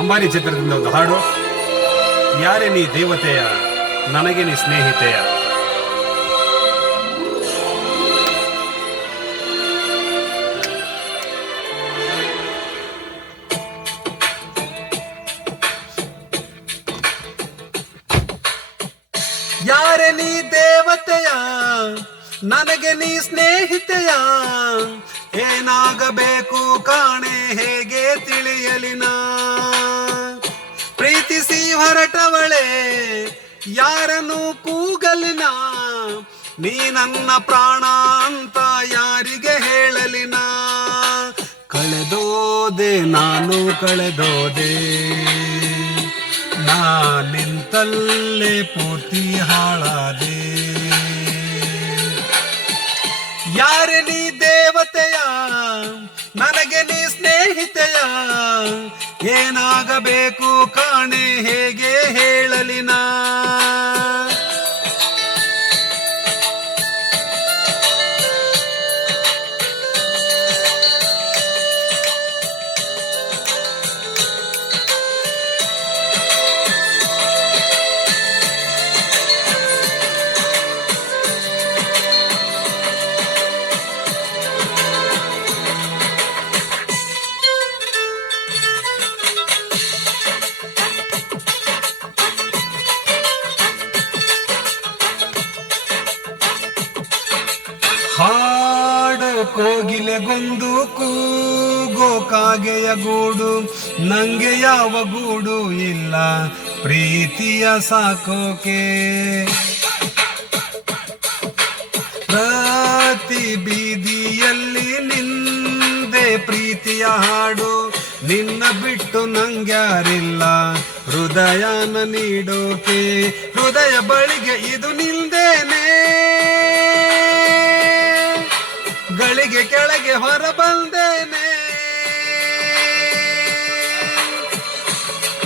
ಅಂಬಾರಿ ಚಿತ್ರದಿಂದ ಒಂದು ಹಾಡು. ಯಾರೇ ನೀ ದೇವತೆಯ, ನನಗೆ ನೀ ಸ್ನೇಹಿತೆಯ. ಯಾರೆ ನೀ ದೇವತೆಯ, ನನಗೆ ನೀ ಸ್ನೇಹಿತೆಯ. ಏನಾಗಬೇಕು ಕಾಣೆ ಹೇಗೆ ತಿಳಿಯಲಿನ. ಪ್ರೀತಿಸಿ ಹೊರಟವಳೆ ಯಾರನ್ನು ಕೂಗಲಿನ. ನೀ ನನ್ನ ಪ್ರಾಣ ಅಂತ ಯಾರಿಗೆ ಹೇಳಲಿನ. ಕಳೆದೋದೆ ನಾನು ಕಳೆದೋದೆ, ನಾ ನಿಂತಲ್ಲೇ ಪೂರ್ತಿ ಹಾಳಾದೆ. ಯಾರೆ ನೀ ದೇವತೆಯ, ನನಗೆ ನೀ ಸ್ನೇಹಿತೆಯ. ಏನಾಗಬೇಕು ಕಾಣೆ ಹೇಗೆ ಹೇಳಲಿನ. ಹಾಡು ಕೋಗಿಲೆಗೊಂದು, ಕೂಗೋ ಕಾಗೆಯ ಗೂಡು. ನಂಗೆ ಯಾವ ಗೂಡು ಇಲ್ಲ ಪ್ರೀತಿಯ ಸಾಕೋಕೆ. ಪ್ರತಿ ಬೀದಿಯಲ್ಲಿ ನಿಂದೆ ಪ್ರೀತಿಯ ಹಾಡು. ನಿನ್ನ ಬಿಟ್ಟು ನಂಗ್ಯಾರಿಲ್ಲ ಹೃದಯನ ನೀಡೋಕೆ. ಹೃದಯ ಬಳಿಗೆ ಇದು ನಿಲ್ದೇನೆ, ಗಳಿಗೆ ಕೆಳಗೆ ಹೊರ ಬಂದೇನೆ.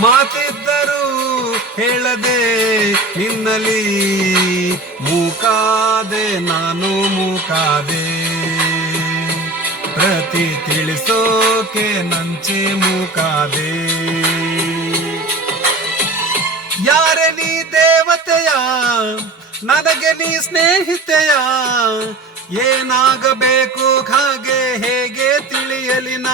ಮಾತಿದ್ದರೂ ಹೇಳದೆ ನಿನ್ನಲಿ ಮೂಕಾದೆ ನಾನು ಮೂಕಾದೆ. ಪ್ರತಿ ತಿಳಿಸೋಕೆ ನಂಚೆ ಮೂಕಾದೆ. ಯಾರೆ ನೀ ದೇವತೆಯ, ನನಗೆ ನೀ ಸ್ನೇಹಿತೆಯ. ಏನಾಗಬೇಕು ಹಾಗೆ ಹೇಗೆ ತಿಳಿಯಲಿನ.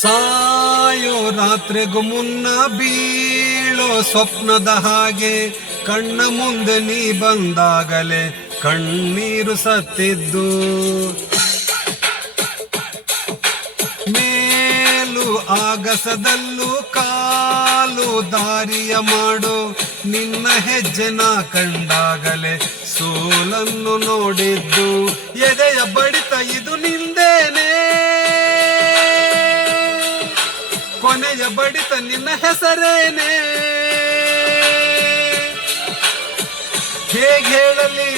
ಸಾಯೋ ರಾತ್ರಿಗೂ ಮುನ್ನ ಬೀಳೋ ಸ್ವಪ್ನದ ಹಾಗೆ. ಕಣ್ಣ ಮುಂದೆ ನೀ ಬಂದಾಗಲೇ ಕಣ್ಣೀರು ಸತ್ತಿದ್ದು. ಮೇಲು ಆಗಸದಲ್ಲೂ ಕಾಲು ದಾರಿಯ ಮಾಡು. ನಿನ್ನ ಹೆಜ್ಜೆನ ಕಂಡಾಗಲೇ ಸೋಲನ್ನು ನೋಡಿದ್ದು. ಎದೆಯ ಬಡಿತ ಇದು ನಿಂದೇನೆ, ಕೊನೆಯ ಬಡಿತ ನಿನ್ನ ಹೆಸರೇನೆ. ಹೇಗೆ ಹೇಳಲಿ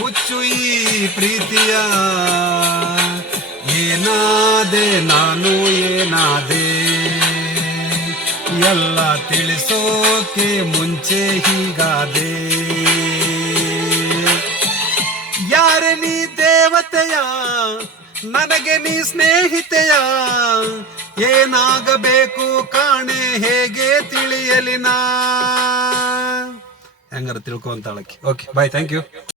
ಹುಚ್ಚು ಈ ಪ್ರೀತಿಯ. ಏನಾದೆ ನಾನು ಏನಾದೆ, ಎಲ್ಲ ತಿಳಿಸೋಕೆ ಮುಂಚೆ ಹೀಗಾದೆ. ಯಾರೆ ನೀ ದೇವತೆಯ, ನನಗೆ ನೀ ಸ್ನೇಹಿತೆಯ. ಏನಾಗಬೇಕು ಕಾಣೆ ಹೇಗೆ ತಿಳಿಯಲಿನ. ಹೆಂಗಾರ ತಿಳ್ಕೊ ಅಂತ ಹೇಳಕ್ಕೆ. Okay bye, thank you.